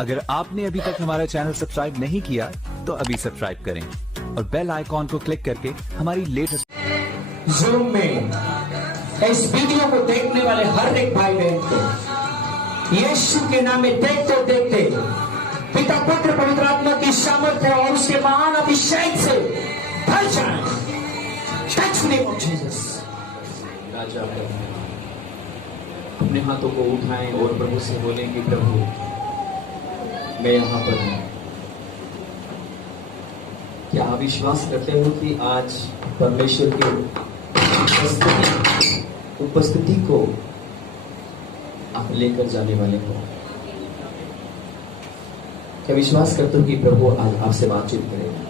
अगर आपने अभी तक हमारा चैनल सब्सक्राइब नहीं किया तो अभी सब्सक्राइब करें और बेल आइकॉन को क्लिक करके हमारी लेटेस्ट जूम में इस वीडियो को देखने वाले हर एक भाई बहन को यीशु के नाम में देखते देखते पिता पुत्र पवित्र आत्मा की सामर्थ्य और उसके महान अभिषेक से भर जाए। Touch name of Jesus. राजा अपने हाथों को उठाएं और प्रभु से बोलें कि प्रभु मैं यहाँ पर हूँ। क्या आप विश्वास करते हो कि आज परमेश्वर की उपस्थिति को आप लेकर जाने वाले हो? क्या विश्वास करते हो कि प्रभु आज आपसे बातचीत करेगा?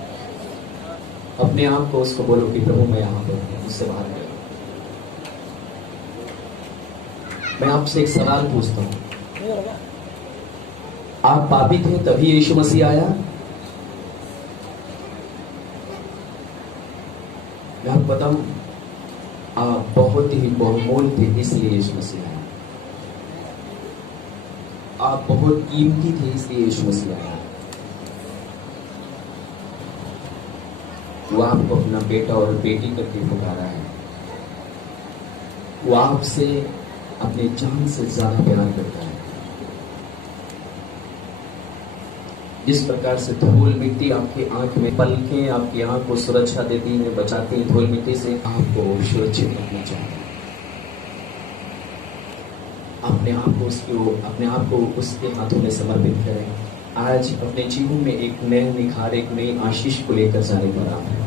अपने आप को उसको बोलो कि प्रभु मैं यहाँ पर हूँ, मुझसे बाहर करो। मैं आपसे एक सवाल पूछता हूँ, आप पापी थे तभी यीशु मसीह आया? मैं आपको बताऊं, आप बहुत ही बहुमूल्य थे इसलिए यीशु मसीह आया। आप बहुत कीमती थे इसलिए यीशु मसीह आया। वो आपको अपना बेटा और बेटी करके पुकारा है। वो आपसे अपने जान से ज्यादा प्यार करता है। जिस प्रकार से धूल मिट्टी आपकी आंख में पलकें आपकी आंख को सुरक्षा देती है, बचाती है धूल मिट्टी से, आपको सुरक्षित रखना चाहिए। अपने आप को उसके हाथों में समर्पित करें। आज अपने जीवन में एक नए निखार, एक नई आशीष को लेकर जाने पर आप हैं।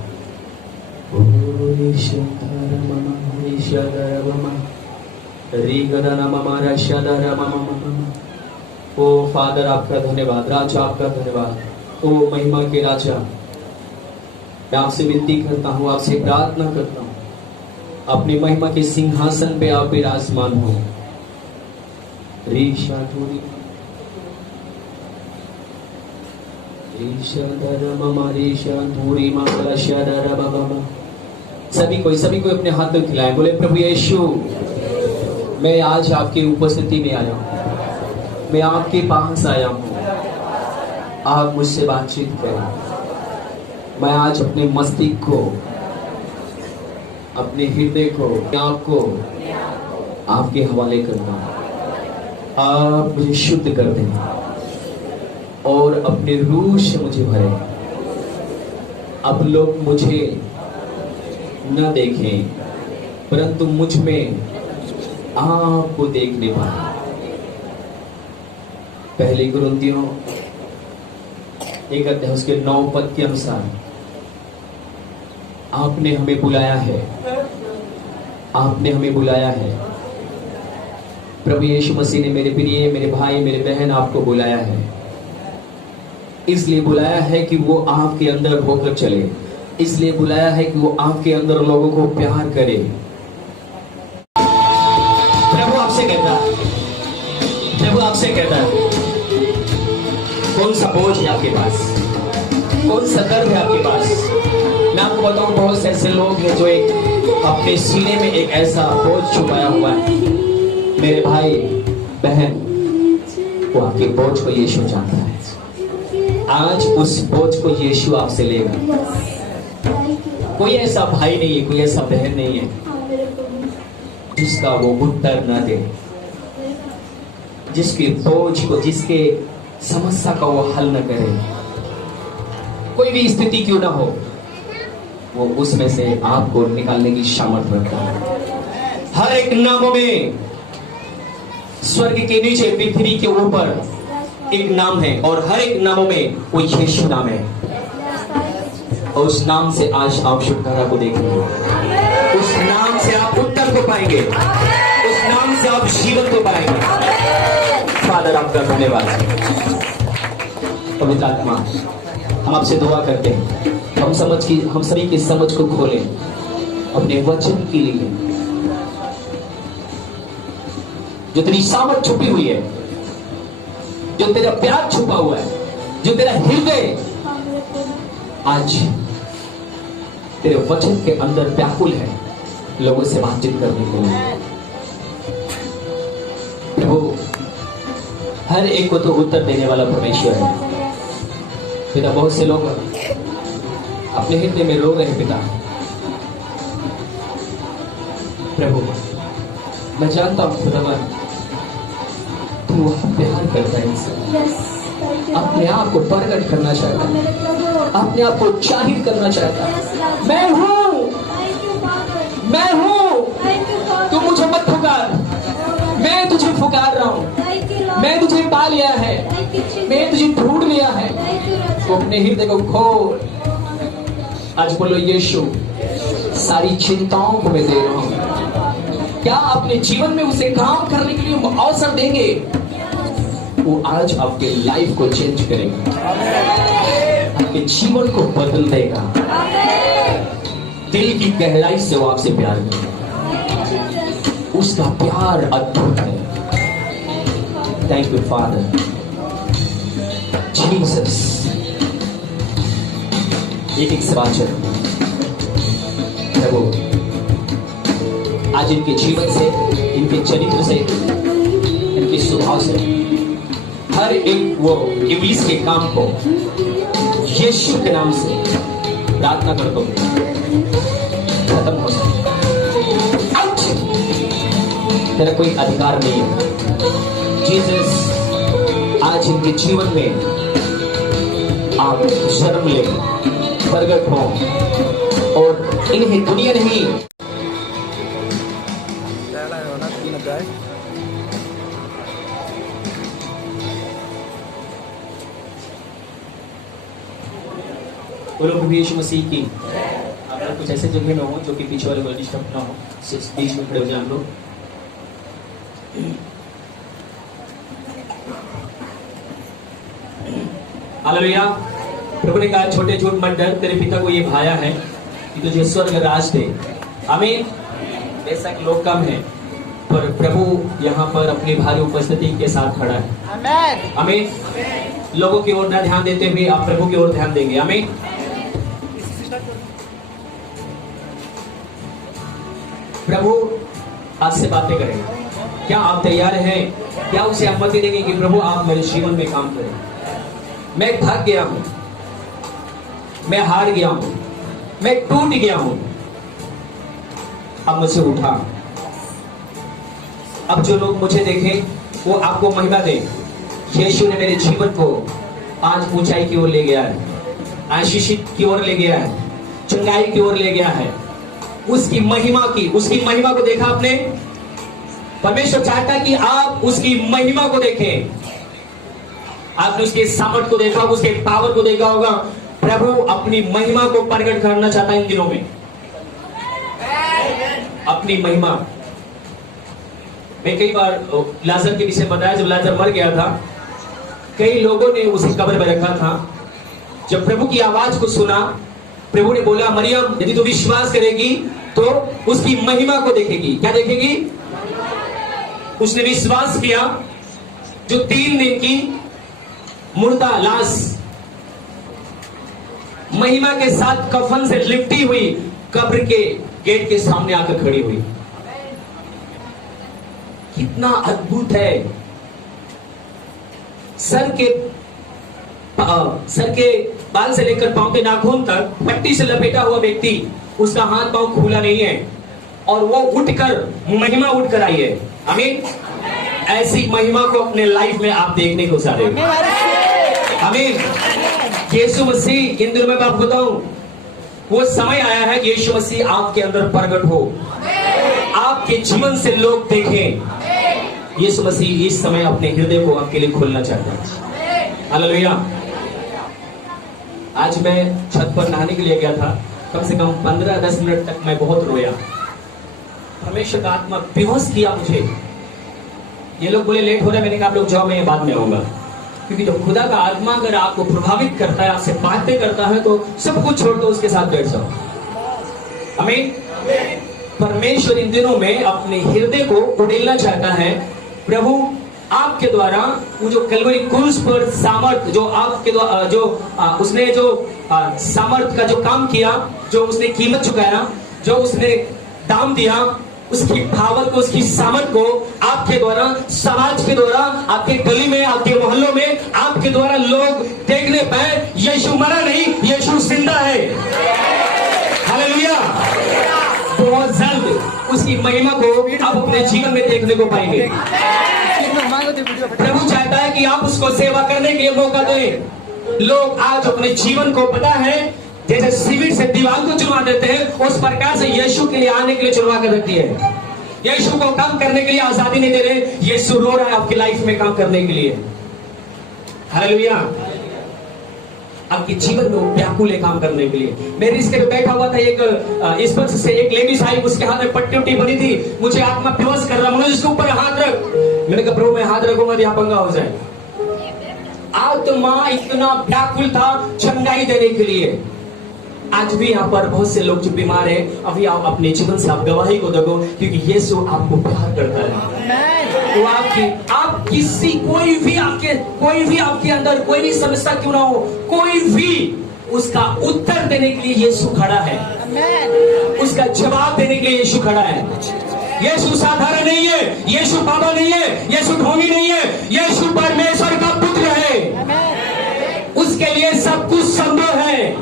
ओ फादर आपका धन्यवाद, राजा आपका धन्यवाद, ओ महिमा के राजा। मैं आपसे विनती करता हूँ, आपसे प्रार्थना करता हूँ, अपनी महिमा के सिंहासन पे आप विराजमान हो। सभी को अपने हाथ में खिलाएं, बोले प्रभु यीशु मैं आज आपकी उपस्थिति में आया हूँ, मैं आपके पास आया हूँ, आप मुझसे बातचीत करें। मैं आज अपने मस्तिष्क को, अपने हृदय को, आपको आपके हवाले करता हूँ। आप मुझे शुद्ध कर दें और अपने रूह से मुझे भरें। अब लोग मुझे न देखें परंतु मुझ में आपको देखने पाए। पहले कुरिन्थियों 1 अध्याय उसके 9 पद के अनुसार आपने हमें बुलाया है, आपने हमें बुलाया है। प्रभु यीशु मसीह ने मेरे प्रिय, मेरे भाई, मेरे बहन आपको बुलाया है। इसलिए बुलाया है कि वो आपके अंदर होकर चले, इसलिए बुलाया है कि वो आपके अंदर लोगों को प्यार करे। प्रभु आपसे कहता है, प्रभु आपसे कहता है, कौन सा बोझ है आपके पास, कौन सा कर्म है आपके पास? मैं आपको बताऊं, बहुत से ऐसे लोग हैं जो एक अपने सीने में एक ऐसा बोझ छुपाया हुआ है। मेरे भाई बहन, वो आपके बोझ को यीशु जानता है। आज उस बोझ को यीशु आपसे लेगा। कोई ऐसा भाई नहीं है, कोई ऐसा बहन नहीं है जिसका वो उत्तर न दे, जिसके बोझ को, जिसके समस्या का वो हल न करे। कोई भी स्थिति क्यों ना हो, वो उसमें से आपको निकालने की सामर्थ्य रखता है। हर एक नामों में, स्वर्ग के नीचे पृथ्वी के ऊपर एक नाम है और हर एक नामों में वो यीशु नाम है। और उस नाम से आज आप छुटकारा को देखेंगे, उस नाम से आप उत्तर को पाएंगे, उस नाम से आप जीवन को पाएंगे। फादर आपका धन्यवाद। पवित्र आत्मा, हम आपसे दुआ करते हैं, हम सभी की समझ को खोलें अपने वचन के लिए। जो तेरी सामर्थ छुपी हुई है, जो तेरा प्यार छुपा हुआ है, जो तेरा हृदय आज तेरे वचन के अंदर व्याकुल है लोगों से बातचीत करने के लिए। प्रभु हर एक को तो उत्तर देने वाला परमेश्वर है। पिता, बहुत से लोग अपने हृदय में रो रहे हैं। पिता प्रभु, मैं जानता हूँ खुदावन, तू प्यार करता है इनसे, अपने आप को प्रकट करना चाहता है, अपने आप को जाहिर करना चाहता है। मैं हूँ, मैं हूँ, तू मुझे मत पुकार, मैं तुझे पुकार रहा हूँ, मैं तुझे पा लिया है, मैं तुझे ढूंढ लिया है। तो अपने हृदय को खोल, आज बोलो यीशु, सारी चिंताओं को मैं दे रहा हूँ। क्या अपने जीवन में उसे काम करने के लिए अवसर देंगे? वो आज आपके लाइफ को चेंज करेगा, आपके जीवन को बदल देगा। दिल की गहराई से वो आपसे प्यार करेगा, उसका प्यार अद्भुत है। Thank you father Jesus. एक सवाल चलो प्रभु, आज इनके जीवन से, इनके चरित्र से, इनके स्वभाव से हर एक वो इब्लीस के काम को यीशु के नाम से प्रार्थना कर दो, खत्म हो जाए। तेरा कोई अधिकार नहीं है जीसस। आज इनके जीवन में आप शर्म ले, प्रगट हो और इन्हें दुनिया नहीं बोलो प्रभु यीशु मसीह की। अगर कुछ ऐसे जगह में हो जो कि पीछे वाले को डिस्टर्ब ना हो, बीच में खड़े हो जाए हम लोग। हालेलुया। प्रभु ने कहा, छोटे झूठ मत डर, तेरे पिता को ये भाया है कि तुझे स्वर्ग राज दे। आमीन। बेशक लोग कम है, पर प्रभु यहाँ पर अपनी भारी उपस्थिति के साथ खड़ा है। आमीन। लोगों की ओर ना ध्यान देते हुए आप प्रभु की ओर ध्यान देंगे। आमीन। प्रभु आपसे बातें करेंगे। क्या आप तैयार हैं? क्या उसे अनुमति देंगे कि प्रभु आप मेरे जीवन में काम करें? मैं थक गया हूं, मैं हार गया हूं, मैं टूट गया हूं, अब मुझे उठा। अब जो लोग मुझे देखें वो आपको महिमा दें। यीशु ने मेरे जीवन को आज ऊंचाई की ओर ले गया है, आशीषित की ओर ले गया है, चंगाई की ओर ले गया है। उसकी महिमा को देखा आपने? परमेश्वर चाहता कि आप उसकी महिमा को देखें। आपने उसके सामर्थ को देखा, उसके पावर को देखा होगा। प्रभु अपनी महिमा को प्रकट करना चाहता है इन दिनों में, अपनी महिमा। मैं कई बार लाजर के विषय बताया, जब लाजर मर गया था, कई लोगों ने उसे कब्र में रखा था। जब प्रभु की आवाज को सुना, प्रभु ने बोला, मरियम यदि तू विश्वास करेगी तो उसकी महिमा को देखेगी। क्या देखेगी? उसने विश्वास किया। जो 3 दिन की मुर्दा लाश महिमा के साथ कफन से लिपटी हुई कब्र के गेट के सामने आकर खड़ी हुई। कितना अद्भुत है। सर के बाल से लेकर पांव के नाखून तक पट्टी से लपेटा हुआ व्यक्ति, उसका हाथ पांव खुला नहीं है और वो उठकर महिमा उठकर आई है। आमीन। ऐसी महिमा को अपने लाइफ में आप देखने को चाह रहे हो। आमीन। यीशु मसीह, इन दिनों में मैं आपको बताऊं, वो समय आया है यीशु मसीह आपके अंदर प्रकट हो, आपके जीवन से लोग देखें। यीशु मसीह इस समय अपने हृदय को आपके लिए खोलना चाहता है। हालेलुया। आज मैं छत पर नहाने के लिए गया था। कम से कम 15-10 मिनट तक मैं बहुत रोया। परमेश्वर का आत्मा बेहोश किया मुझे। ये लोग बोले लेट हो रहा है, मैंने कहा आप लोग जाओ, मैं बाद में आऊंगा। क्योंकि जब खुदा का आत्मा अगर आपको प्रभावित करता है, आपसे बातें करता है, तो सब कुछ छोड़ दो, उसके साथ बैठ जाओ। आमीन। परमेश्वर इन दिनों में अपने हृदय को उड़ेलना चाहता है। प्रभु आपके द्वारा वो जो कलवरी क्रूस पर सामर्थ, जो आपके द्वारा उसने जो सामर्थ का जो काम किया, जो उसने कीमत चुकाया, जो उसने दाम दिया, उसकी पावर को, उसकी सामर्थ को आपके द्वारा, समाज के द्वारा, आपके गली में, आपके मोहल्लों में, आपके द्वारा लोग देखने पाए यीशु मरा नहीं, यीशु जिंदा है। हालेलुया। बहुत जल्द उसकी महिमा को आप अपने जीवन में देखने को पाएंगे। प्रभु चाहता है कि आप उसको सेवा करने के लिए मौका दें। लोग आज अपने जीवन को, पता है, जैसे सीमेंट से दीवार को चुनवा देते हैं, उस प्रकार से यीशु के लिए आने के लिए चुनवा कर रखती है। यीशु को काम करने के लिए आजादी नहीं दे रहे, यीशु रो रहा है आपकी लाइफ में काम करने के लिए। हालेलुया। आपके जीवन में व्याकुल है काम करने के लिए। मेरे इसके पे बैठा हुआ था एक इस पर से एक लेडीज आई, उसके हाथ में पट्टी उट्टी बनी थी। मुझे आत्मा विवश कर रहा, मुझे इसके ऊपर हाथ रख। मैंने कहा प्रभु मैं हाथ रखूंगा तो यहाँ पंगा हो जाए। आत्मा इतना व्याकुल था चंगाई देने के लिए। आज भी यहाँ पर बहुत से लोग जो बीमार हैं, अभी आप अपने जीवन से आप गवाही को दो, क्योंकि यीशु आपको प्यार करता है। वो आप किसी कोई भी आपके अंदर कोई भी समस्या क्यों ना हो, कोई भी उसका उत्तर देने के लिए यीशु खड़ा है। उसका जवाब देने के लिए यीशु खड़ा है। यीशु साधारण नहीं है, यीशु बाबा नहीं है, यीशु ढोंगी नहीं है, यीशु परमेश्वर का पुत्र है। उसके लिए सब कुछ संभव है।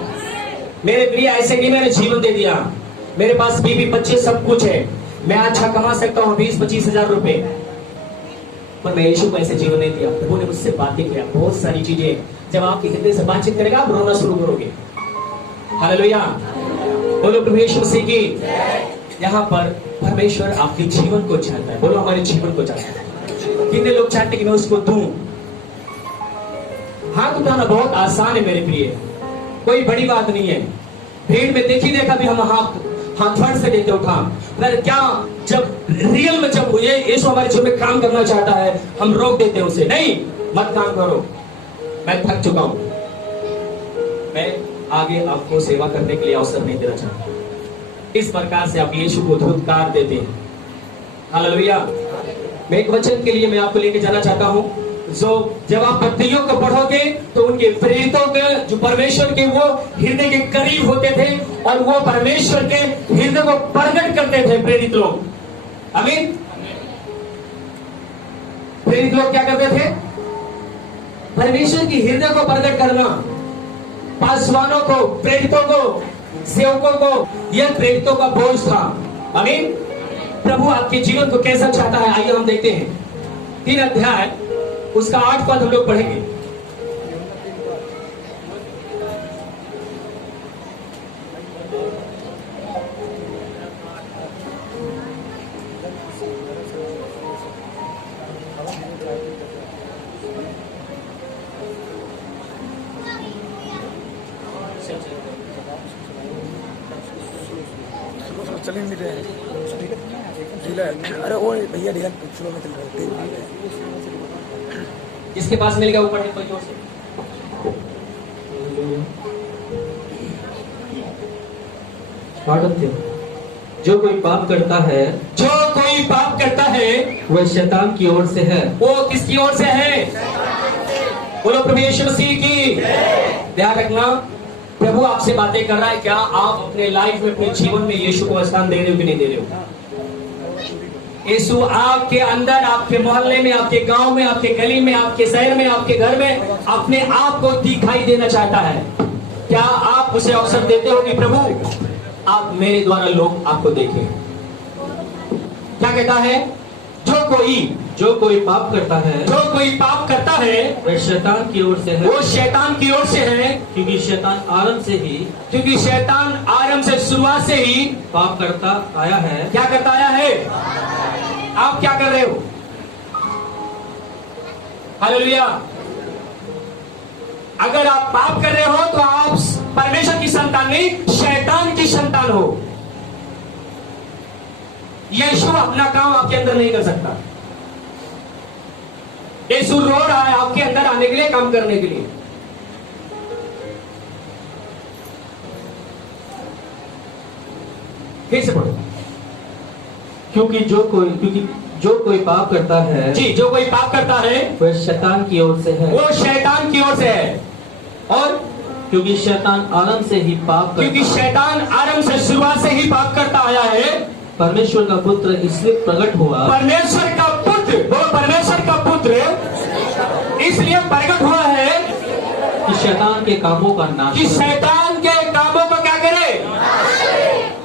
मेरे प्रिय, ऐसे नहीं मैंने जीवन दे दिया, मेरे पास बीवी बच्चे सब कुछ है, मैं अच्छा कमा सकता हूँ 20-25 हजार रुपए, पर मैं यीशु को ऐसे जीवन नहीं दिया। प्रभु ने मुझसे बातें किया, बहुत सारी चीजें। जब आपके हृदय से बातचीत करेगा आप रोना शुरू करोगे। हालेलुया। बोलो प्रभु यीशु मसीह की। यहाँ पर परमेश्वर आपके जीवन को चाहता है। बोलो हमारे जीवन को चाहता है। कितने लोग चाहते कि मैं उसको दूं? हाथ उठाना बहुत आसान है मेरे प्रिय, कोई बड़ी बात नहीं है। भीड़ में देखी देखा भी हम हाथ फट से देते उठा, पर क्या जब रियल में जब ये यीशु हमारे जीवन में काम करना चाहता है, हम रोक देते हैं उसे। नहीं, मत काम करो, मैं थक चुका हूं, मैं आगे आपको सेवा करने के लिए अवसर नहीं देना चाहता। इस प्रकार से आप यीशु को धुतकार देते हैं। हालेलुया। मैं एक वचन के लिए मैं आपको लेके जाना चाहता हूं, जो जब आप पत्तियों को पढ़ोगे तो उनके प्रेरितों के, जो परमेश्वर के वो हृदय के करीब होते थे और वो परमेश्वर के हृदय को प्रकट करते थे। प्रेरित लोग, आमीन। प्रेरित लोग क्या करते थे? परमेश्वर की हृदय को प्रकट करना। पासवानों को, प्रेरितों को, सेवकों को यह प्रेरितों का बोझ था। आमीन। प्रभु आपके जीवन को कैसा चाहता है, आइए हम देखते हैं। 3 अध्याय उसका 8 पद हम लोग पढ़ेंगे। चल नहीं रहे अरे वो भैया ढीला स्लो में चल रहे। जिसके पास मिल गया वो पढ़े कोई जोर से। जो कोई पाप करता है, जो कोई पाप करता है वह शैतान की ओर से है। वो किसकी ओर से है? बोलो प्रभु यीशु मसीह की। ध्यान रखना, प्रभु आपसे बातें कर रहा है। क्या आप अपने लाइफ में, अपने जीवन में यीशु को स्थान दे रहे हो कि नहीं दे रहे हो? यीशु आपके अंदर, आपके मोहल्ले में, आपके गांव में, आपके गली में, आपके शहर में, आपके घर में अपने आप को दिखाई देना चाहता है। क्या आप उसे अवसर देते हो कि प्रभु आप मेरे द्वारा लोग आपको देखें? क्या कहता है? जो कोई पाप करता है, जो कोई पाप करता है वह शैतान की ओर से है। वो शैतान की ओर से है, क्योंकि शैतान आरंभ से शुरुआत से ही पाप करता आया है। क्या करता आया है? आप क्या कर रहे हो? हालेलुया। अगर आप पाप कर रहे हो तो आप परमेश्वर की संतान नहीं, शैतान की संतान हो। यीशु अपना काम आपके अंदर नहीं कर सकता। यीशु रो रहा है आपके अंदर आने के लिए, काम करने के लिए। फिर से पढ़ो। क्योंकि जो कोई पाप करता है, जी, जो कोई पाप करता है वह शैतान की ओर से है। वो शैतान की ओर से है। और क्योंकि शैतान आरंभ से ही पाप करता क्योंकि शैतान आरंभ से, शुरुआत से ही पाप करता आया है। परमेश्वर का पुत्र इसलिए प्रकट हुआ परमेश्वर का पुत्र, वो परमेश्वर का पुत्र इसलिए प्रकट हुआ है कि शैतान के कामों का नाश कि करे। शैतान के कामों को क्या करे?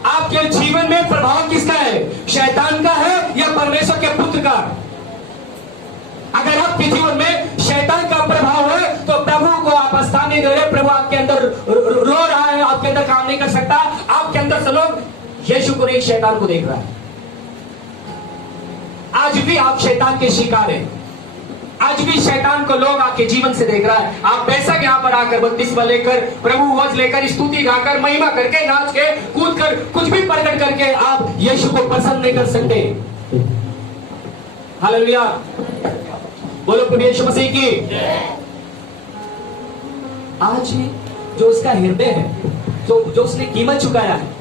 आपके जीवन में प्रभाव किसका है? शैतान का है या परमेश्वर के पुत्र का? अगर आपके जीवन में शैतान का प्रभाव है तो प्रभु को आप स्थान नहीं दे रहे, प्रभु आपके अंदर रो रहा है, आपके अंदर काम नहीं कर सकता, आपके अंदर से लोग यीशु को नहीं शैतान को देख रहा है। आज भी आप शैतान के शिकार हैं। आज भी शैतान को लोग आपके जीवन से देख रहा है। आप बेशक यहाँ पर आकर बपतिस्मा लेकर, प्रभु वज लेकर, स्तुति गाकर, महिमा करके, नाच के, कूद कर, कुछ भी प्रकट करके आप यीशु को पसंद नहीं कर सकते। हालेलुया, बोलो प्रभु यीशु मसीह की। आज जो उसका हृदय है, जो उसने कीमत चुकाया है,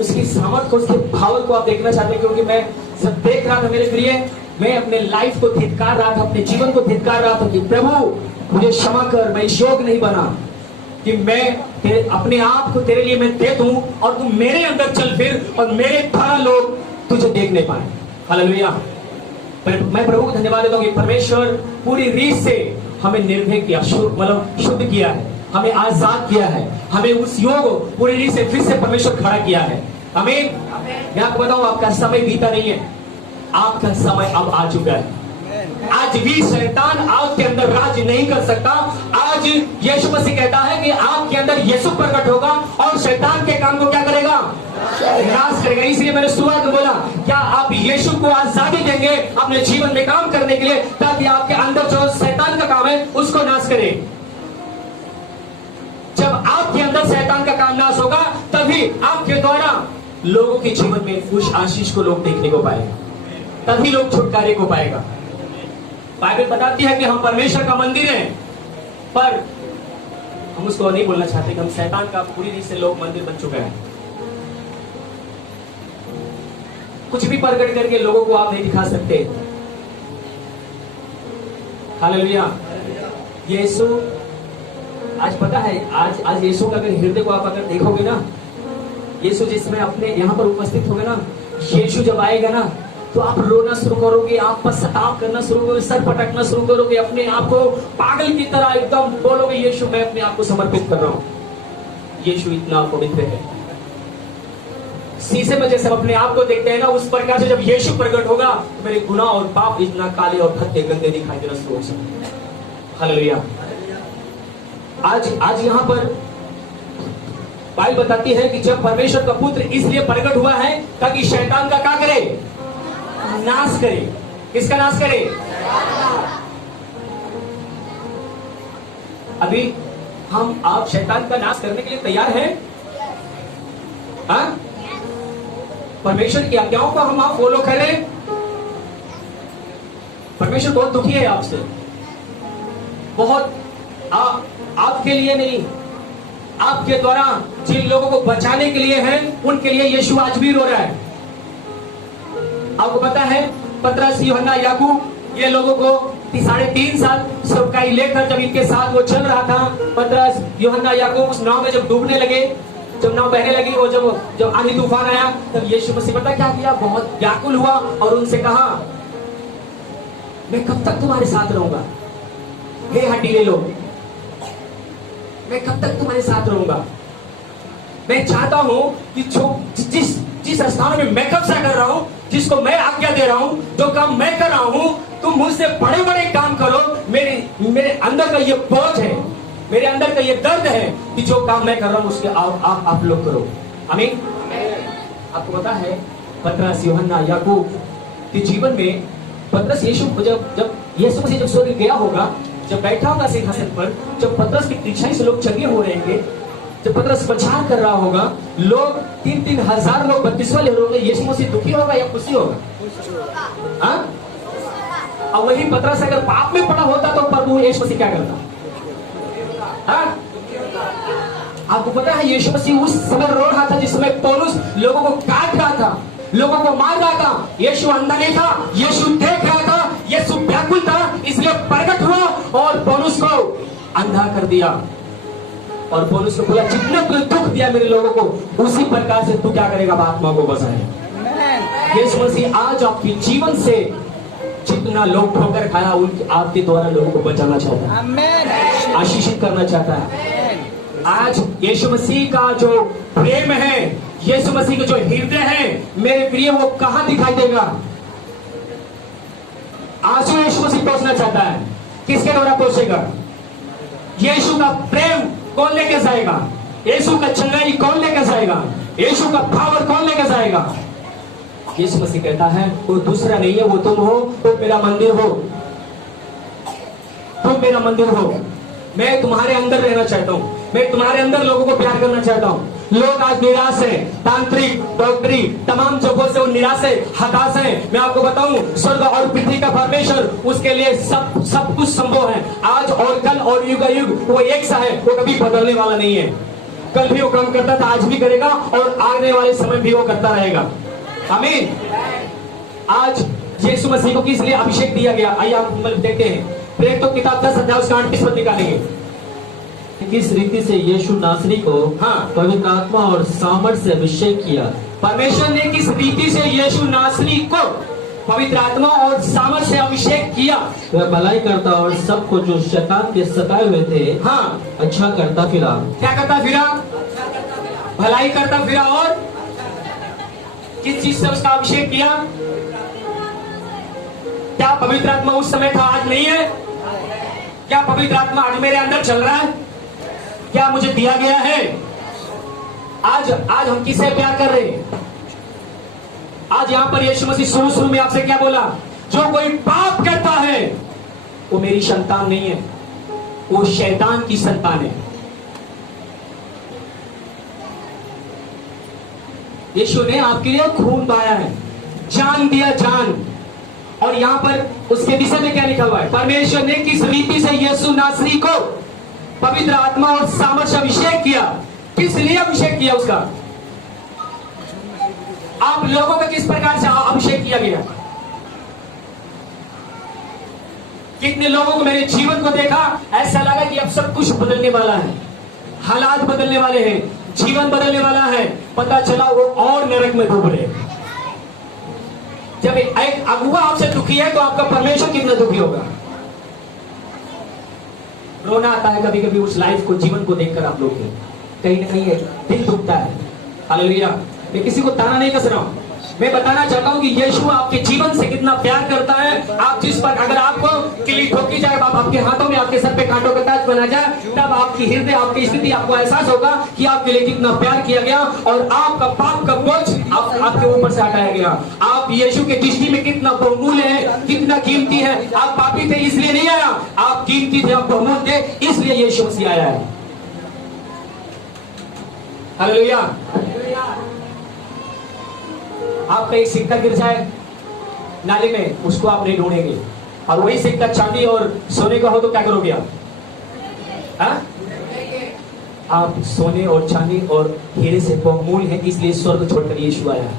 उसकी सामर्थ को, उसके पावर को आप देखना चाहते हैं। क्योंकि मैं सब देख रहा था मेरे प्रिय, मैं अपने लाइफ को धिक्कार रहा था, अपने जीवन को धिक्कार रहा था कि प्रभु मुझे क्षमा कर, मैं योग्य नहीं बना कि मैं अपने आप को तेरे लिए मैं दे दूं और तू मेरे अंदर चल फिर और मेरे द्वारा लोग तुझे देख नहीं पाए। हालेलुया, मैं प्रभु को धन्यवाद देता हूं कि परमेश्वर पूरी रीत से हमें निर्भय किया, शुद्ध किया है, हमें आजाद किया है, हमें उस योग पूरी रीत से फिर से परमेश्वर खड़ा किया है। आमीन। मैं आपको बताऊं, आपका समय बीता नहीं है, आपका समय अब आ चुका है। आज भी शैतान आपके अंदर राज नहीं कर सकता। आज यीशु मसीह कहता है कि आपके अंदर यीशु प्रकट होगा और शैतान के काम को क्या करेगा? नाश करेगा। इसलिए मैंने शुरुआत में बोला, क्या आप यीशु को आजादी देंगे अपने जीवन में काम करने के लिए, ताकि आपके अंदर जो शैतान का काम है उसको नाश करे। जब आपके अंदर शैतान का काम नाश होगा, तभी आपके द्वारा लोगों के जीवन में उस आशीष को लोग देखने को पाएंगे, तभी लोग छुटकारे को पाएगा। बाइबल बताती है कि हम परमेश्वर का मंदिर हैं, पर हम उसको नहीं बोलना चाहते कि हम शैतान का पूरी रीत से लोग मंदिर बन चुके हैं। कुछ भी प्रकट करके लोगों को आप नहीं दिखा सकते। हालेलुया। यीशु आज पता है, आज यीशु का अगर हृदय को आप अगर देखोगे ना, यीशु जिसमें अपने यहाँ पर उपस्थित होगा ना, यीशु जब आएगा ना, तो आप रोना शुरू करोगे, आप पश्चाताप करना शुरू करोगे, सर पटकना शुरू करोगे, अपने आप को पागल की तरह एकदम बोलोगे, यीशु मैं अपने आप को समर्पित कर रहा हूं। यीशु इतना पवित्र है। शीशे में जैसे अपने आप को देखते हैं ना, उस प्रकार से जब यीशु प्रकट होगा तो मेरे गुनाह और पाप इतना काले और भद्दे गंदे दिखाई देना शुरू हो सकते हैं। हालेलुया। आज यहाँ पर बाइबल बताती है कि जब परमेश्वर का पुत्र इसलिए प्रकट हुआ है ताकि शैतान का क्या करे? नाश करे। किसका नाश करे? अभी हम आप शैतान का नाश करने के लिए तैयार हैं? हाँ? परमेश्वर की आज्ञाओं को हम आप फॉलो करें। परमेश्वर बहुत दुखी है आपसे, बहुत आपके लिए नहीं, आपके द्वारा जिन लोगों को बचाने के लिए है, उनके लिए यीशु आज भी रो रहा है। आपको पता है, पतरस, यूहन्ना, याकूब, ये लोगों को 3.5 साल सेवकाई लेकर जब इनके साथ वो चल रहा था, पतरस, यूहन्ना, याकूब उस नाव में जब डूबने लगे, जब नाव बहने लगी, वो जब आंधी तूफान आया, तब यीशु मसीह पता क्या किया? बहुत व्याकुल हुआ और उनसे कहा, मैं कब तक तुम्हारे साथ रहूंगा? हे हठीले लोग, मैं कब तक तुम्हारे साथ रहूंगा? मैं चाहता हूं कि जिस स्थान में मैं कब्जा कर रहा हूं, जिसको मैं आज्ञा दे रहा हूं, जो काम मैं कर रहा हूं, तुम मुझसे बड़े बड़े काम करो। मेरे अंदर का ये बोझ है, मेरे अंदर का ये दर्द है कि जो काम मैं कर रहा हूं उसके आप लोग करो। आमीन। आपको पता है, पतरस, यूहन्ना, याकूब के जीवन में पतरस यीशु जब यीशु मसीह जब स्वर्ग गया होगा, जब बैठा होगा सिंहासन पर, जब पतरस की पीछे से लोग चंगे हो रहेंगे, जब पतरस प्रचार कर रहा होगा, लोग 3-3 हजार लोग बपतिस्मा ले रहे होंगे, यीशु मसीह दुखी होगा या खुशी होगा? हाँ? और वही पतरस अगर पाप में पड़ा होता तो प्रभु यीशु मसीह क्या करता? हाँ? आपको पता है, यीशु मसीह उस समय रो रहा था जिस समय पौलुस लोगों को काट रहा था, लोगों को मार रहा था। यीशु अंधा नहीं था, यीशु देख रहा था, यीशु व्याकुल था, इसलिए प्रकट हुआ और पौलुस को अंधा कर दिया। और पौलुस को बोला, जितने तू दुख दिया मेरे लोगों को, उसी प्रकार से तू क्या करेगा? आत्मा को बचाए। यीशु मसीह आज आपके जीवन से जितना लोग ठोकर खाया उन आपके द्वारा लोगों को बचाना चाहता है, आशीषित करना चाहता है। आज यीशु मसीह का जो प्रेम है, यीशु मसीह का जो हृदय है मेरे प्रिय, वो कहां दिखाई देगा? आंसू यीशु मसीह पहुंचना चाहता है, किसके द्वारा पहुंचेगा? यीशु का प्रेम कौन लेके जाएगा? यीशु का चंगाई कौन लेके जाएगा? यीशु का पावर कौन लेके जाएगा? यीशु मसीह कहता है वो दूसरा नहीं है, वो तुम हो, तुम मेरा मंदिर हो, तुम मेरा मंदिर हो। मैं तुम्हारे अंदर रहना चाहता हूं, मैं तुम्हारे अंदर लोगों को प्यार करना चाहता हूं। लोग आज निराश हैं, तांत्रिक, डॉक्टरी, तमाम जगहों से वो निराश है, हताश है। मैं आपको बताऊं, स्वर्ग और पृथ्वी का परमेश्वर, उसके लिए सब कुछ संभव है। आज और कल और युग युग वो एक सा है, वो कभी बदलने वाला नहीं है। कल भी वो काम करता था, आज भी करेगा और आने वाले समय भी वो करता रहेगा। आमीन। आज यीशु मसीह को किस लिए अभिषेक दिया गया? आइए आप देखते हैं। प्रेरितों की किताब 10 अध्याय उसका 38 पद निकालेंगे। किस रीति से यीशु नासरी को पवित्र आत्मा और सामर्थ से अभिषेक किया। परमेश्वर ने किस रीति से यीशु नासरी को पवित्र आत्मा और सामर्थ से अभिषेक किया? वह भलाई करता और सबको जो शैतान के सताए हुए थे अच्छा करता फिरा। क्या करता फिरा? भलाई करता फिरा। और किस चीज से उसका अभिषेक किया? क्या पवित्र आत्मा उस समय था, आज नहीं है? क्या पवित्र आत्मा आज मेरे अंदर चल रहा है? क्या मुझे दिया गया है? आज हम किससे प्यार कर रहे हैं? आज यहां पर यीशु मसीह शुरू में आपसे क्या बोला? जो कोई पाप करता है वो मेरी संतान नहीं है, वो शैतान की संतान है। यीशु ने आपके लिए खून बहाया है, जान दिया, जान। और यहां पर उसके विषय में क्या लिखा हुआ है? परमेश्वर ने किस रीति से यीशु नासरी को पवित्र आत्मा और सामर्थ से अभिषेक किया। किस लिए अभिषेक किया उसका? आप लोगों का किस प्रकार से अभिषेक किया गया? कितने लोगों को मेरे जीवन को देखा, ऐसा लगा कि अब सब कुछ बदलने वाला है, हालात बदलने वाले हैं, जीवन बदलने वाला है। पता चला वो और नरक में डूब रहे। जब एक अगुआ आपसे दुखी है तो आपका परमेश्वर कितना दुखी होगा? रोना आता है कभी कभी उस लाइफ को, जीवन को देखकर आप लोग कहीं ना कहीं दिल दुखता है। हालेलुया। मैं किसी को ताना नहीं कस रहा हूं, मैं बताना चाहता हूं कि यीशु आपके जीवन से कितना प्यार करता है। आप जिस पर अगर आपको किली ठोकी जाए, आपके हाथों में, आपके सर पे कांटों का ताज बना जाए, तब आपकी हृदय, आपकी स्थिति, आपको एहसास होगा कि आपके लिए कितना प्यार किया गया और आपका पाप का बोझ आपके ऊपर से हटाया गया। आप यीशु के दृष्टि में कितना बहुमूल्य है, कितना कीमती है। आप पापी थे इसलिए नहीं आया, आप कीमती थे, आप बहुमूल्य थे, इसलिए यीशु मसीह आया है। हालेलुया। आपका एक सिक्का गिर जाए नाले में, उसको आप नहीं ढूंढेंगे, और वही सिक्का चांदी और सोने का हो तो क्या करोगे आप? आप सोने और चांदी और हीरे से बहुमूल्य है, इसलिए स्वर्ग छोड़कर यीशु आया।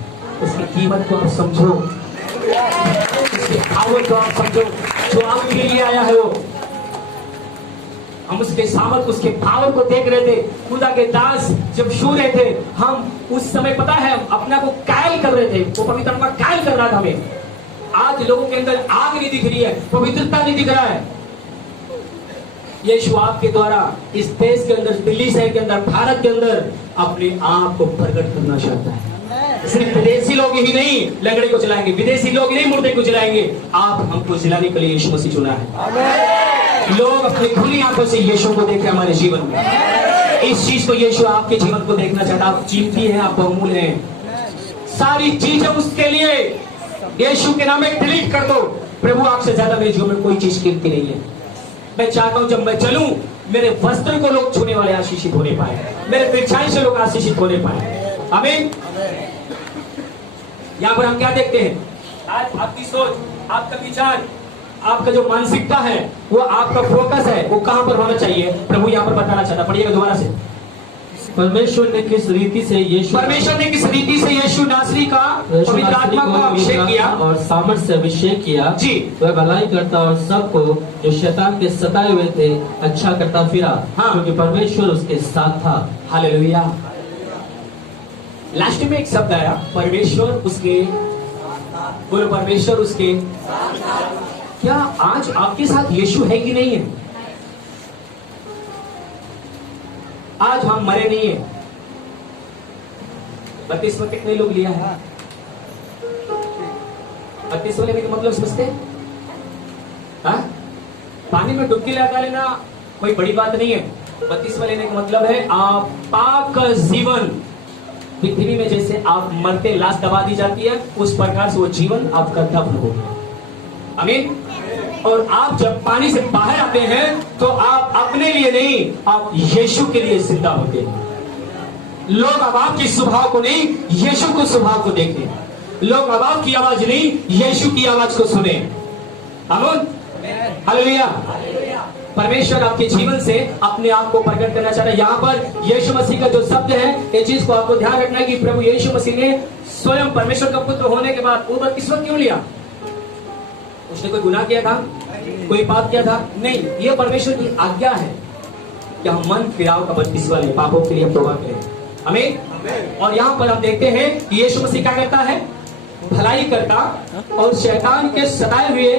उसकी कीमत को आप समझो, उसके पावर को आप समझो, जो आपके लिए आया है वो। हम उसके सामर्थ, उसके पावर को देख रहे थे। खुदा के दास जब छू रहे थे, हम उस समय पता है अपना को कायल कर रहे थे। वो पवित्र आत्मा कायल कर रहा था हमें। आज लोगों के अंदर आग नहीं दिख रही है, पवित्रता नहीं दिख रहा है। यीशु आपके द्वारा इस देश के अंदर, दिल्ली शहर के अंदर, भारत के अंदर अपने आप को प्रकट करना चाहता है। सिर्फ विदेशी लोग ही नहीं लंगड़े को चलाएंगे, विदेशी लोग ही नहीं मुर्दे को चलाएंगे, आप हमको जिलाने के लिए यीशु मसीह चुना है। लोग अपनी खुली आंखों से यीशु को देखें हमारे जीवन में। इस चीज को यीशु आपके जीवन को देखना चाहता है। आप कीमती हैं, आप बहुमूल्य हैं। सारी चीजें उसके लिए यीशु के नाम में डिलीट कर दो। प्रभु आपसे ज्यादा मेरे जीवन में कोई चीज कीमती नहीं है। मैं चाहता हूं जब मैं चलूं, मेरे वस्त्र को लोग छूने वाले आशीषित होने पाए, मेरे परछाई से लोग आशीषित होने पाए। आमीन। यहां पर हम क्या देखते हैं? आज आपकी सोच, आपका विचार, आपका जो मानसिकता है, वो आपका फोकस है, वो कहां पर होना चाहिए? प्रभु यहां पर बताना चाहता। पढ़िएगा दोबारा से। परमेश्वर ने किस रीति से यीशु नासरी का पवित्र आत्मा को अभिषेक किया और सामर्थ से अभिषेक किया जी। वह भलाई करता और सबको जो शैतान के सताए हुए थे अच्छा करता फिरा, क्योंकि परमेश्वर उसके साथ था। हालेलुया। लास्ट में एक शब्द आया, परमेश्वर उसके बोलो परमेश्वर उसके। क्या आज आपके साथ यीशु है कि नहीं है? आज हम मरे नहीं है। बपतिस्मा कितने लोग लिया है? बपतिस्मा लेने का मतलब समझते हैं? हाँ? पानी में डुबकी लगा लेना कोई बड़ी बात नहीं है। बपतिस्मा लेने का मतलब है आप पाक जीवन, पृथ्वी में जैसे आप मरते लाश दबा दी जाती है, उस प्रकार से वो जीवन आपका दफन हो गया। आमीन। और आप जब पानी से बाहर आते हैं तो आप अपने लिए नहीं, आप यीशु के लिए जिंदा होते हैं। लोग अब आपकी स्वभाव को नहीं, यीशु को स्वभाव को देखें। लोग अब आपकी आवाज नहीं, यीशु की आवाज को सुने। आमीन। हालेलुया। परमेश्वर आपके जीवन से अपने आप को प्रकट करना चाह रहा है। यहाँ पर यीशु मसीह का जो शब्द है, ये चीज को आपको ध्यान रखना है कि प्रभु यीशु मसीह ने स्वयं परमेश्वर का पुत्र होने के बाद वो बपतिस्मा क्यों लिया? उसने कोई गुनाह किया था? कोई पाप किया था? नहीं, ये परमेश्वर की आज्ञा है कि हम मन फिराव का बपतिस्मा लें, पापों के लिए हम तौबा करें। आमीन। और यहाँ पर हम देखते हैं कि यीशु मसीह क्या करता है? भलाई करता और शैतान के सताए हुए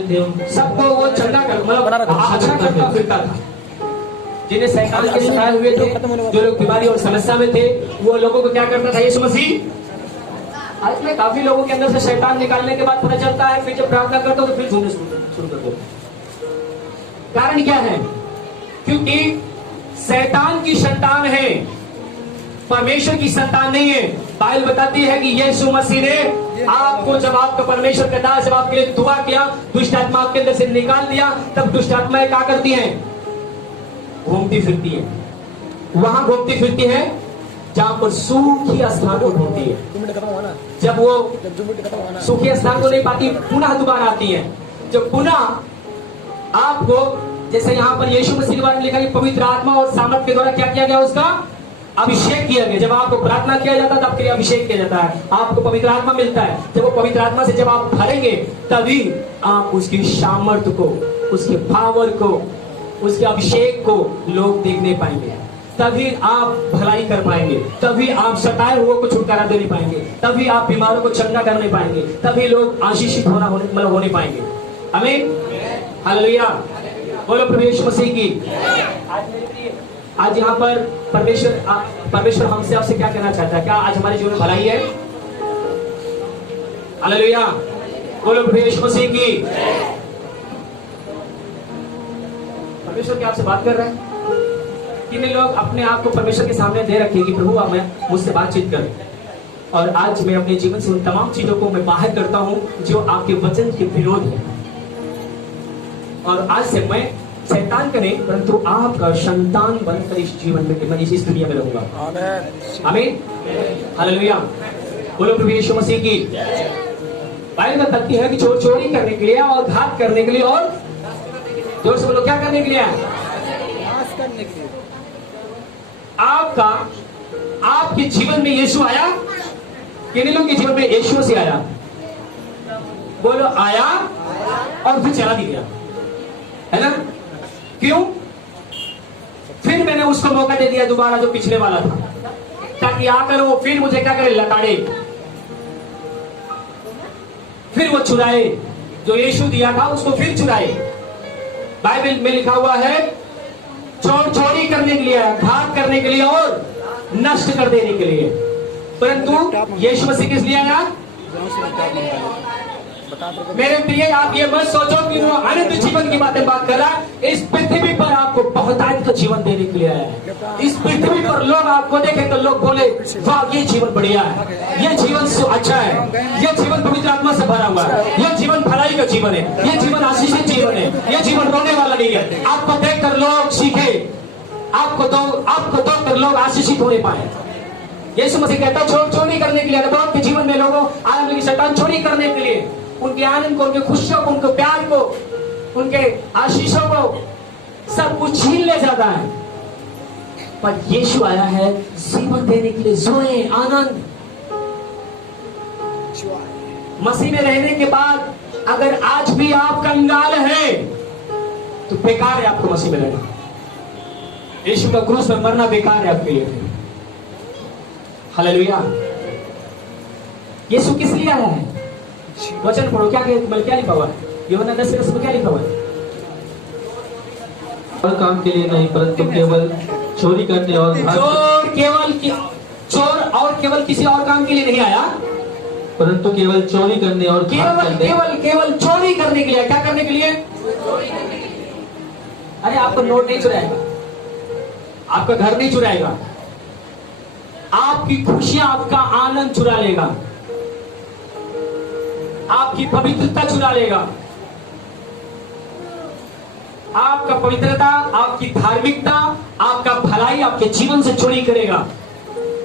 थे सबको वो चंगा कर, मतलब अच्छा करता फिरता था। जिन्हें शैतान के सताए हुए थे, जो लोग बीमारी और समस्या में थे, वो लोगों को क्या करता था यीशु मसीह? आज में काफी लोगों के अंदर से शैतान निकालने के बाद पता चलता है, फिर जब प्रार्थना करते हो तो फिर झूमने शुरू कर दो। कारण क्या है? क्योंकि शैतान की संतान है, परमेश्वर की संतान नहीं है। बाइबल बताती है कि यीशु मसीह ने आपको, जब आपका परमेश्वर का दास जब आपके लिए दुआ किया, दुष्ट आत्मा आपके अंदर से निकाल दिया, तब दुष्ट आत्माएं क्या करती हैं? घूमती फिरती है। वहां घूमती फिरती है जहां पर सूखी स्थान को ढूंढती है। जब वो सूखी स्थान को नहीं पाती, पुनः दोबारा आती है। जब पुनः आपको, जैसे यहाँ पर यीशु मसीह के बारे में लिखा कि पवित्र आत्मा और सामर्थ के द्वारा क्या किया गया? उसका अभिषेक किया गया। जब आपको प्रार्थना किया जाता है, तब आपके लिए अभिषेक किया जाता है, आपको पवित्र आत्मा मिलता है। जब वो पवित्र आत्मा से जब आप भरेंगे, तभी आप उसकी सामर्थ को, उसके पावर को, उसके अभिषेक को लोग देखने पाएंगे। तभी आप भलाई कर पाएंगे, तभी आप सताए हुए को छुटकारा दे पाएंगे, तभी आप बीमारों को चंगा करने पाएंगे, तभी लोग आशीषित होने पाएंगे। आमीन। हालेलुया। बोलो प्रभु यीशु मसीह की। आज यहाँ पर परमेश्वर हमसे आपसे क्या कहना चाहता है? क्या आज हमारे जीवन में भलाई है? हालेलुया। बोलो प्रभु यीशु मसीह की। परमेश्वर क्या आपसे बात कर रहा है? कितने लोग अपने आप को परमेश्वर के सामने दे रखे कि प्रभु आप मुझसे बातचीत करें, और आज मैं अपने जीवन से उन तमाम चीजों को मैं बाहर करता हूं जो आपके वचन के विरोध है, और आज से मैं शैतान का नहीं परंतु आपका संतान बनकर इस जीवन में, मैं इस दुनिया में रहूंगा। आमीन। हालेलुया। बोलो प्रभु यीशु मसीह की। बाइबल बताती है कि चोरी करने के लिए और घात करने के लिए, और जोर से बोलो क्या करने के लिए? आपके जीवन में यीशु आया? किन लोगों के जीवन में यीशु से आया? बोलो आया और फिर चला भी गया, है ना? क्यों? फिर मैंने उसको मौका दे दिया दोबारा, जो पिछले वाला था, ताकि आकर वो फिर मुझे क्या करे? लताड़े, फिर वो चुराए। जो यीशु दिया था उसको फिर चुराए। बाइबल में लिखा हुआ है चोरी करने के लिए, घात करने के लिए और नष्ट कर देने के लिए। परंतु यीशु मसीह किस लिए आया? मेरे प्रिय, आप ये मत सोचो कि वो अनंत जीवन की बातें बात कर रहा है। इस पृथ्वी पर आपको बहुतायत का जीवन देने के लिए आया है। इस पृथ्वी पर लोग आपको देखे तो लोग बोले वाह ये जीवन बढ़िया है, ये जीवन अच्छा है, ये जीवन पवित्र आत्मा से भरा हुआ है, ये जीवन भलाई का जीवन है, ये जीवन आशीषित जीवन है, ये जीवन रोने वाला नहीं है। आपको देखकर लोग सीखे, आपको दो कर लोग आशीषित होने पाए। यीशु मसीह कहता है चोरी करने के लिए बहुत के जीवन में लोगों आनंद की शैतान चोरी करने के लिए, उनके आनंद को, उनके खुशियों को, उनके प्यार को, उनके आशीषों को सब कुछ छीन ले जाता है। पर यीशु आया है जीवन देने के लिए, जोए, आनंद। मसीह में रहने के बाद अगर आज भी आप कंगाल हैं तो बेकार है आपको मसीह में रहना। यीशु का क्रूस में मरना बेकार है आपके लिए। हालेलुया। यीशु किस लिए आया है? वचन पढ़ो, क्या क्या लिखा हुआ है? यूहन्ना 10:10 में क्या लिखा हुआ है? और काम के लिए नहीं, परंतु केवल चोरी करने और चोर और केवल किसी और काम के लिए नहीं आया, परंतु केवल चोरी करने और केवल चोरी करने के लिए। क्या करने के लिए? अरे आपको नोट नहीं चुराएगा, आपका घर नहीं चुराएगा, आपकी खुशियां, आपका आनंद चुरा लेगा, आपकी पवित्रता चुरा लेगा, आपका पवित्रता, आपकी धार्मिकता, आपका भलाई आपके जीवन से चोरी करेगा।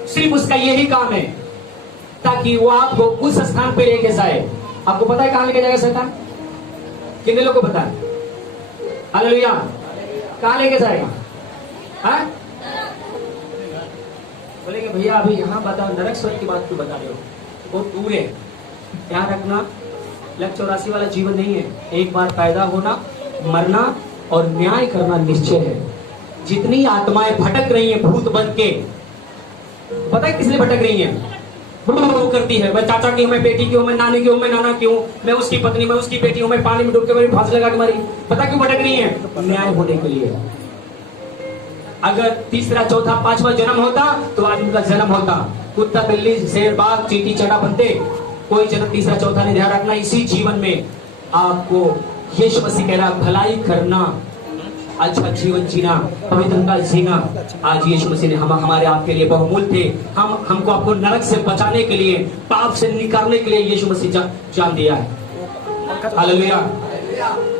सिर्फ उसका यही काम है, ताकि वो आपको उस स्थान पे लेके जाए। आपको पता है कहां लेके जाएगा शैतान? कितने लोगों को पता है? हालेलुया। कहां लेके जाएगा? हाँ? बोलेंगे भैया अभी यहाँ बता, नरक स्वर्ग की बात क्यों बता रहे हो? बहुत दूर है। ध्यान रखना, 184 वाला जीवन नहीं है। एक बार पैदा होना, मरना और न्याय करना निश्चय है। जितनी आत्माएं भटक रही हैं भूत बन के, पता है किस लिए भटक रही हैं? वो करती है, मैं चाचा की हूं, मैं बेटी की हूं, मैं नानी की हूं, मैं नाना की हूं, मैं उसकी पत्नी, मैं उसकी बेटी हूं, मैं पानी में डूब के मेरी फांसी लगा के मरी। पता क्यों भटक रही है? न्याय होने के लिए। अगर तीसरा, चौथा, पांचवा जन्म होता तो आज उनका जन्म होता। कुत्ता, बिल्ली, शेर, बाघ, चींटी, चना बनते। कोई जन्म तीसरा, चौथा नहीं। ध्यान रखना, इसी जीवन में आपको यीशु मसीह कह रहा भलाई करना, अच्छा जीवन जीना, पवित्रता जीना। आज यीशु मसीह ने हमारे आपके लिए बहुमूल्य थे। हमको आपको नरक से बचाने के लिए, पाप से निकालने के लिए यीशु मसीह जान दिया है। हालेलुया।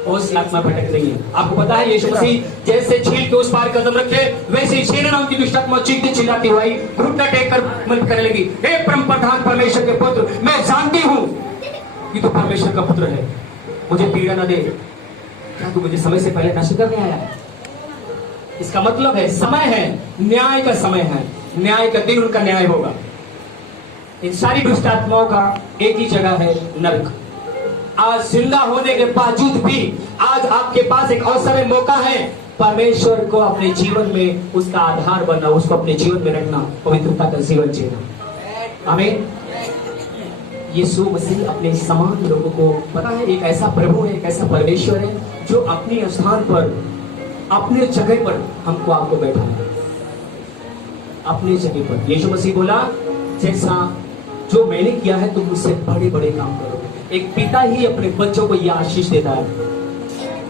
उस आत्मा भटक रही है। आपको पता है यीशु मसीह जैसे झील के उस पार कदम रखे, वैसे ही शेना नाम की दुष्ट आत्मा चीखती चिल्लाती हुई घुटना टेक कर मन करने लगी, हे परम प्रधान परमेश्वर के पुत्र, मैं जानती हूँ कि तू परमेश्वर का पुत्र है, मुझे पीड़ा न दे। क्या तू मुझे समय से पहले नष्ट करने आया है? इसका मतलब है समय है, न्याय का समय है, न्याय का दिन उनका न्याय होगा। इन सारी दुष्ट आत्माओं का एक ही जगह है, नरक। आज जिंदा होने के बावजूद भी आज आपके पास एक अवसर है, मौका है परमेश्वर को अपने जीवन में उसका आधार बनना, उसको अपने जीवन में रखना, पवित्रता का जीवन जीना। आमीन। यीशु मसीह अपने समान लोगों को, पता है एक ऐसा प्रभु है, एक ऐसा परमेश्वर है जो अपने स्थान पर, अपने जगह पर हमको आपको बैठा है, अपनी जगह पर। यीशु मसीह बोला जैसा जो मैंने किया है तुम मुझसे बड़े बड़े काम करोगे। एक पिता ही अपने बच्चों को यह आशीष देता है,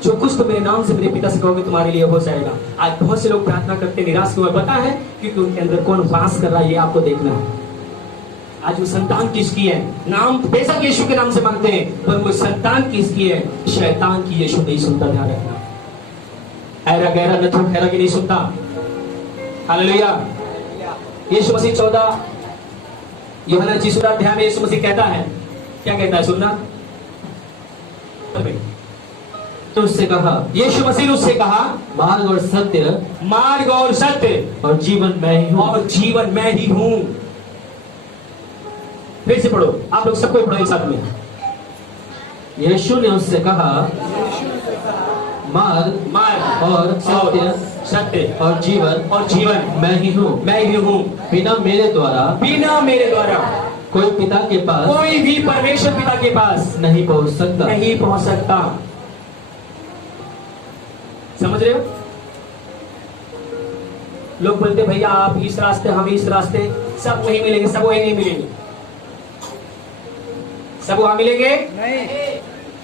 जो कुछ तो मेरे नाम से मेरे पिता से कहोगे तुम्हारे लिए हो जाएगा। आज बहुत से लोग प्रार्थना करते निराश हुए, पता है क्योंकि उनके अंदर कौन वास कर रहा है ये आपको देखना है। आज वो संतान किसकी है? नाम बेशक यीशु के नाम से मांगते हैं, पर वो संतान किसकी है? शैतान की। यीशु नहीं सुनता, ध्यान रखना। ऐरा गैरा नथु खैरा की नहीं सुनता। हालेलुया। यीशु मसीह 14 यूहन्ना 20 अध्याय में यीशु मसीह कहता है, क्या कहता है सुनना। तो उससे कहा, यीशु मसीह ने उससे कहा, मार्ग और सत्य और जीवन मैं ही हूँ, और जीवन मैं ही हूँ। फिर से पढ़ो, आप लोग सबको पढ़ो एक साथ में। यीशु ने उससे कहा, मार्ग और सत्य और जीवन मैं ही हूँ। बिना मेरे द्वारा कोई पिता के पास, कोई भी परमेश्वर पिता के पास नहीं पहुंच सकता। समझ रहे हो? लोग बोलते भैया आप इस रास्ते, हम इस रास्ते, सब वही मिलेंगे, सब वही नहीं मिलेंगे। सब वहां मिलेंगे नहीं।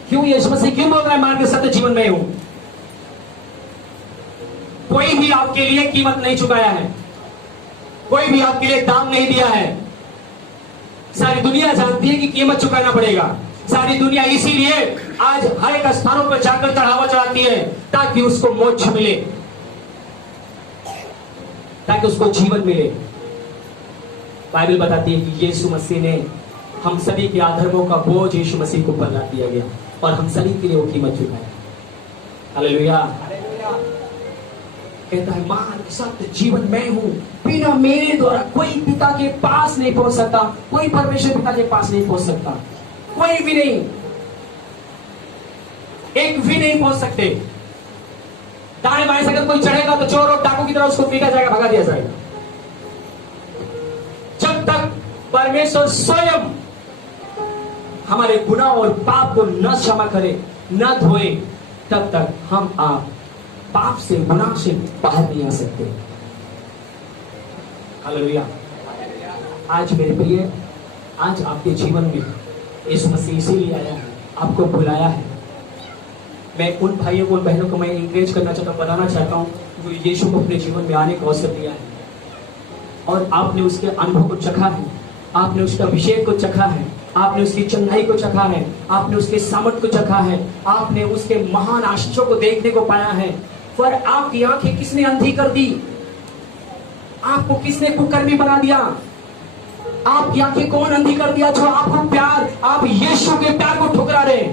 क्यों? यीशु मसीह क्यों बोल रहा है मार्ग सत्य जीवन में हूं? कोई भी आपके लिए कीमत नहीं चुकाया है, कोई भी आपके लिए दाम नहीं दिया है। सारी दुनिया जानती है कि कीमत चुकाना पड़ेगा। सारी दुनिया इसीलिए आज हर एक स्थानों पर जाकर चढ़ावा चढ़ाती है, ताकि उसको मोक्ष मिले, ताकि उसको जीवन मिले। बाइबल बताती है कि यीशु मसीह ने हम सभी के अधर्मों का बोझ यीशु मसीह को बना दिया गया और हम सभी के लिए वो कीमत चुकाया। हालेलुया। कहता है मार्ग सत्य जीवन मैं हूं, बिना मेरे द्वारा कोई पिता के पास नहीं पहुंच सकता, कोई परमेश्वर पिता के पास नहीं पहुंच सकता, कोई भी नहीं, एक भी नहीं पहुंच सकते। दाएं बाएं से अगर कोई चढ़ेगा तो चोर और डाकू की तरह उसको पीटा जाएगा, भगा दिया जाएगा। जब तक परमेश्वर स्वयं हमारे गुनाह और पाप को न क्षमा करे, न धोए, तब तक हम आप पाप से, गुनाह से बाहर नहीं आ सकते। हालेलुया। आज मेरे प्रिय, आज आपके जीवन में यीशु मसीह इसीलिए आया है, आपको बुलाया है। मैं उन भाइयों को, बहनों को मैं इंकरेज करना चाहता हूँ, बताना चाहता हूँ जो यीशु को अपने जीवन में आने का अवसर दिया है और आपने उसके अनुभव को चखा है, आपने उसका अभिषेक को चखा है, आपने उसकी चंगाई को चखा है, आपने उसके सामर्थ को चखा है, आपने उसके महान आशीषों को देखने को पाया है। पर आपकी आंखें किसने अंधी कर दी? आपको किसने कुकर्मी बना दिया? आपकी आंखें कौन अंधी कर दिया? जो आपको प्यार, आप यीशु के प्यार को ठुकरा रहे।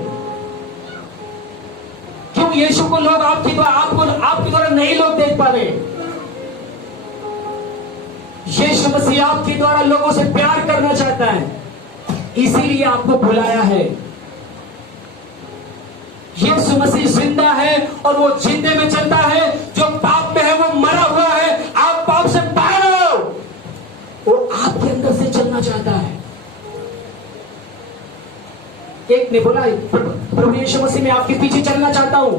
क्यों यीशु को लोग आपके द्वारा नहीं लोग देख पा रहे? यीशु मसीह आपके द्वारा लोगों से प्यार करना चाहता है, इसीलिए आपको बुलाया है। यीशु मसीह जिंदा है और वो जिंदे में चलता है। जो पाप में है वो मरा हुआ है। आप पाप से बाहर हो, वो आपके अंदर से चलना चाहता है। एक ने बोला, प्रभु यीशु मसीह मैं आपके पीछे चलना चाहता हूं।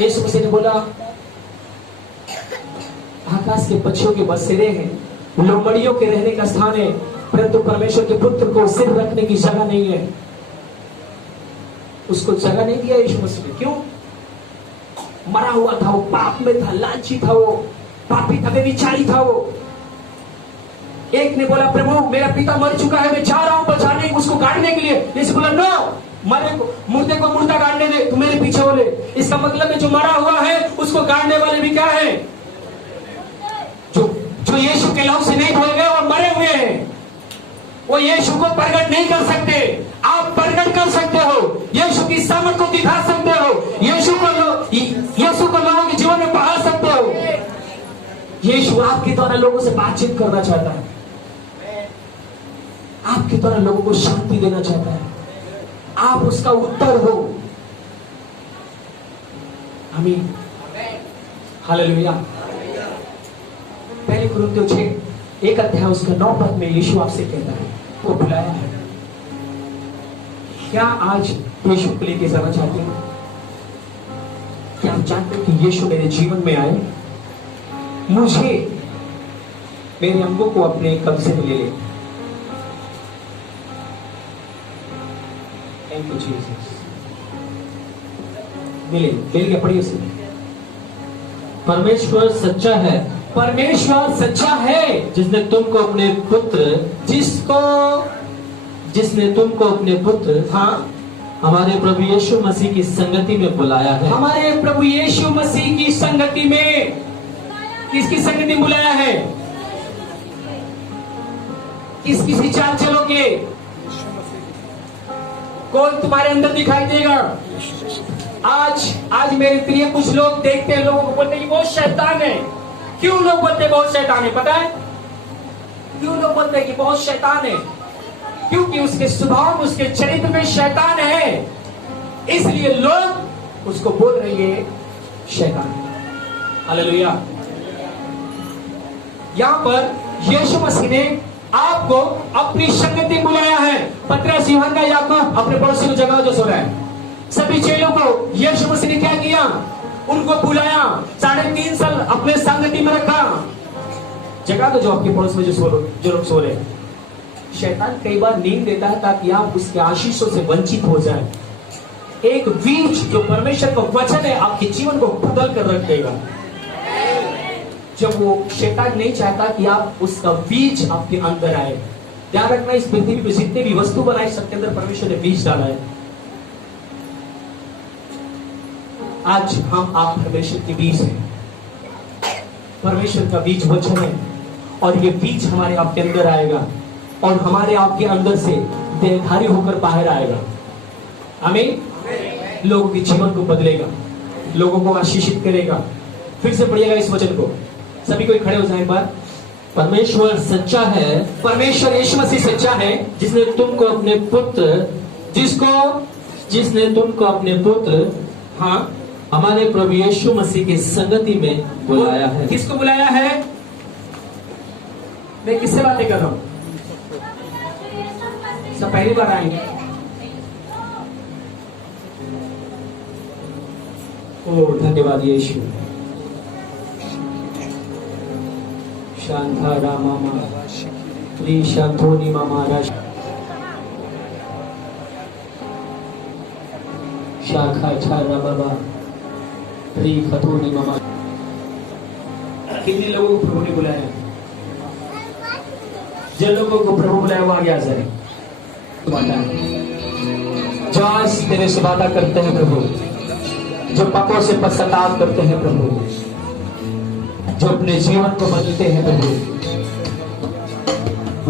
यीशु मसीह ने बोला, आकाश के पक्षियों के बसेरे हैं, लोमड़ियों के रहने का स्थान है, परंतु परमेश्वर के पुत्र को सिर रखने की जगह नहीं है। उसको जगह नहीं दिया यीशु मसीह ने। क्यों? मरा हुआ था, वो पाप में था, लालची था, वो पापी था, व्यभिचारी था वो। एक ने बोला, प्रभु मेरा पिता मर चुका है, मैं जा रहा हूं बचाने, उसको गाड़ने के लिए। यीशु बोला, नो, मुर्दे को मुर्दा गाड़ने दे, तू मेरे पीछे बोले। इसका मतलब है जो मरा हुआ है उसको गाड़ने वाले भी क्या है? जो यीशु के लहू से नहीं धोए गए और मरे हुए हैं, वो यीशु को प्रकट नहीं कर सकते। आप प्रकट कर सकते हो, यीशु की सामर्थ को दिखा सकते हो, यीशु को लोगों के जीवन में बढ़ा सकते हो। यीशु आपके द्वारा लोगों से बातचीत करना चाहता है, आपके द्वारा लोगों को शांति देना चाहता है। आप उसका उत्तर हो। आमीन, हालेलुया। पहले कुरिन्थियों 6:1 उसका 9 पद में यीशु आपसे कहता है, वो बुलाया है। क्या आज यीशु को लेके जाना चाहते हैं? क्या आप जानते हैं कि यीशु मेरे जीवन में आए, मुझे, मेरे अंगों को अपने कब्जे में ले ले। Thank you Jesus. मिल गया, पढ़िए उसे। परमेश्वर सच्चा है, परमेश्वर सच्चा है, जिसने तुमको अपने पुत्र हाँ, हमारे प्रभु यीशु मसीह की संगति में बुलाया है। हमारे प्रभु यीशु मसीह की संगति में, किसकी संगति में बुलाया है? किसकी चाल चलोगे? कौन तुम्हारे अंदर दिखाई देगा? आज मेरे प्रिय, कुछ लोग देखते हैं, लोगों को बोलते हैं कि बहुत शैतान है। क्यों लोग बोलते हैं बहुत शैतान है? पता है क्यों लोग बोलते हैं कि बहुत शैतान है? क्योंकि उसके स्वभाव, उसके चरित्र में शैतान है, इसलिए लोग उसको बोल रहे हैं शैतान। हालेलुया। यहां पर यीशु मसीह ने आपको अपनी संगति में बुलाया है। पतरस, यूहन्ना, याकूब अपने पड़ोसी को जगाओ जो सो रहा है। सभी चेलों को यीशु मसीह ने क्या किया? उनको बुलाया, 3.5 साल अपने संगति में रखा। जगा दो जो आपके पड़ोस में जो लोग सो रहे हैं। शैतान कई बार नींद देता है ताकि आप उसके आशीषों से वंचित हो जाए। एक बीज जो परमेश्वर का वचन है आपके जीवन को बदल कर रख देगा। जब वो शैतान नहीं चाहता कि आप उसका बीज आपके अंदर आए। ध्यान रखना, इस पृथ्वी पे जितने भी वस्तु बनाए सबके अंदर परमेश्वर ने बीज डाला है। आज हम आप परमेश्वर के बीज हैं। परमेश्वर का बीज वचन है और ये बीज हमारे आपके अंदर आएगा और हमारे आपके अंदर से देहधारी होकर बाहर आएगा। आमीन। लोगों के जीवन को बदलेगा, लोगों को आशीषित करेगा। फिर से पढ़िएगा इस वचन को, सभी कोई खड़े हो जाए पर। परमेश्वर सच्चा है, परमेश्वर यीशु मसीह सच्चा है, जिसने तुमको अपने पुत्र हाँ, हमारे प्रभु यीशु मसीह की संगति में बुलाया है। किसको बुलाया है? मैं किससे बातें कर रहा हूं? सब पहली बार आएंगे। ओ धन्यवाद यीशु। शांता रामा प्री शांतोनी मामा शाखा छारा बाबा प्री खतोनी मामा। कितने लोगों को प्रभु ने बुलाया? जिन लोगों को प्रभु बुलाया वो आगे आ जाए। जो आज तेरे से वादा करते हैं प्रभु, जो पापों से पश्चाताप करते हैं प्रभु, जो अपने जीवन को बदलते हैं प्रभु,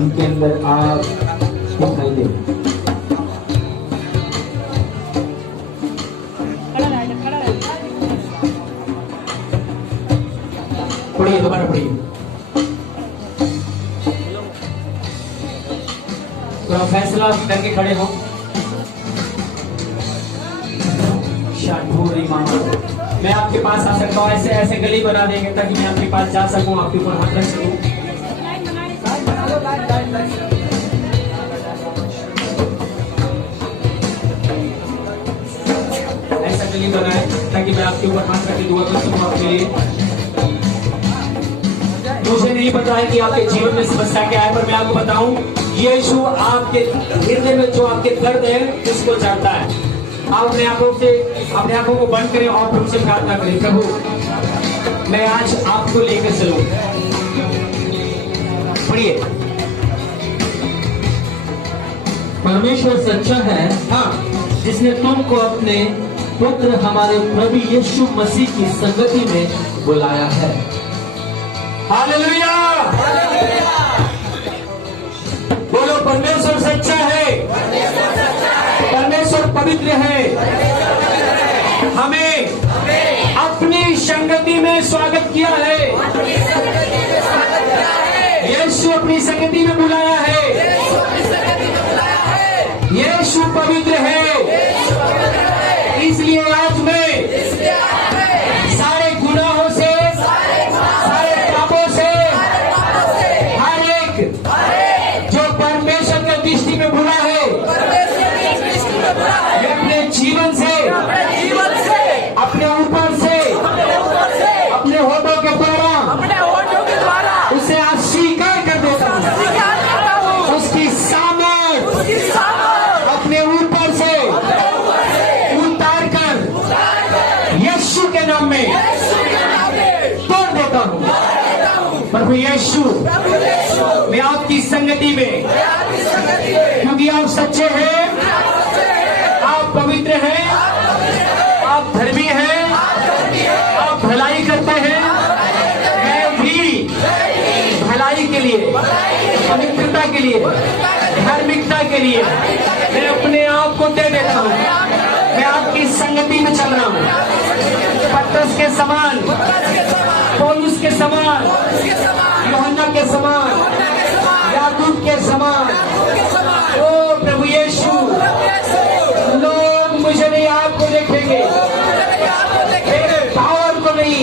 उनके अंदर आप दिखाई दे। पढ़िए, दोबारा पढ़िए। तो आप फैसला करके खड़े हो। शांतोनी मामा, मैं आपके पास आ सकता हूँ। ऐसे ऐसे गली बना देंगे ताकि मैं आपके पास जा सकूं, आपके ऊपर हाथ रख सकूं। ऐसा गली बनाए ताकि मैं आपके ऊपर हाथ रख के दुआ कर सकूं आपके लिए। मुझे नहीं पता है कि आपके जीवन में समस्या क्या है, पर मैं आपको बताऊं, यीशु आपके हृदय में जो आपके दर्द है उसको जानता है। आप अपने आंखों को बंद करें और प्रभु से प्रार्थना करें, प्रभु मैं आज आपको लेकर चलूं। पढ़िए। परमेश्वर सच्चा है, हाँ, जिसने तुमको अपने पुत्र हमारे प्रभु यीशु मसीह की संगति में बुलाया है। हालेलुया, बोलो परमेश्वर सच्चा है, परमेश्वर पवित्र है। हमें अपनी संगति में स्वागत किया है। यीशु अपनी संगति में बुलाया है। यीशु पवित्र है, इसलिए आज मैं सारे गुनाहों से, सारे पापों से, हर एक जो परमेश्वर के दृष्टि में बुरा है, अपने जीवन से, अपने ऊपर से, अपने होठों के द्वारा उसे अस्वीकार कर देता हूँ। उसकी सामर्थ अपने ऊपर से उतार कर यीशु के नाम में तोड़ देता हूँ। प्रभु यीशु, मैं आपकी संगति में, क्योंकि आप सच्चे हैं, आप पवित्र हैं, आप धर्मी हैं, आप भलाई करते हैं। मैं भी भलाई के लिए, पवित्रता के लिए, धार्मिकता के लिए मैं अपने आप को दे देता हूँ। मैं आपकी संगति में चल रहा हूँ। पतरस के समान, पौलुस के समान, यूहन्ना के समान, याकूब के समान। ओ प्रभु यीशु, लोग मुझे नहीं, आपको देखेंगे, मेरे पावर को नहीं,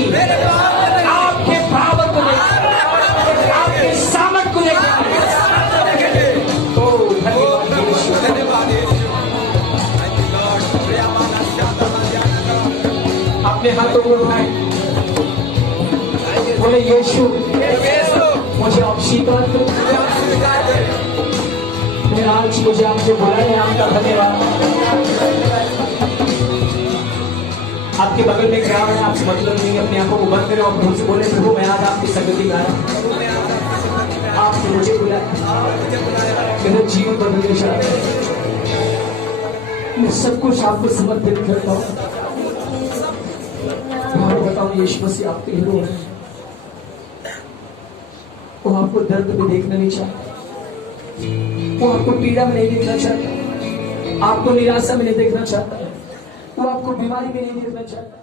आपके पावर को नहीं, आपके सामर्थ को देखेंगे। ओ धन्यवाद यीशु। अपने हाथों को उठाए, बोले यीशु मुझे आप स्वीकार करो। आज मुझे आपसे बुलाया, आपका धन्यवाद। आपके बगल में क्या है आपसे मतलब नहीं, अपने आंखों को बंद करें और मुझसे बोले प्रभु मैं आज आपकी संगति में आया, आपने मुझे बुलाया, मेरा जीवन बदलने चाहता मैं सब कुछ आपको समर्पित करता हूँ। बताऊँ यीशु मसीह आपके हीरो है, वो आपको दर्द में देखना नहीं चाहता, वो आपको पीड़ा में नहीं देखना चाहता, आपको निराशा में नहीं देखना चाहता, वो आपको बीमारी में नहीं देखना चाहता।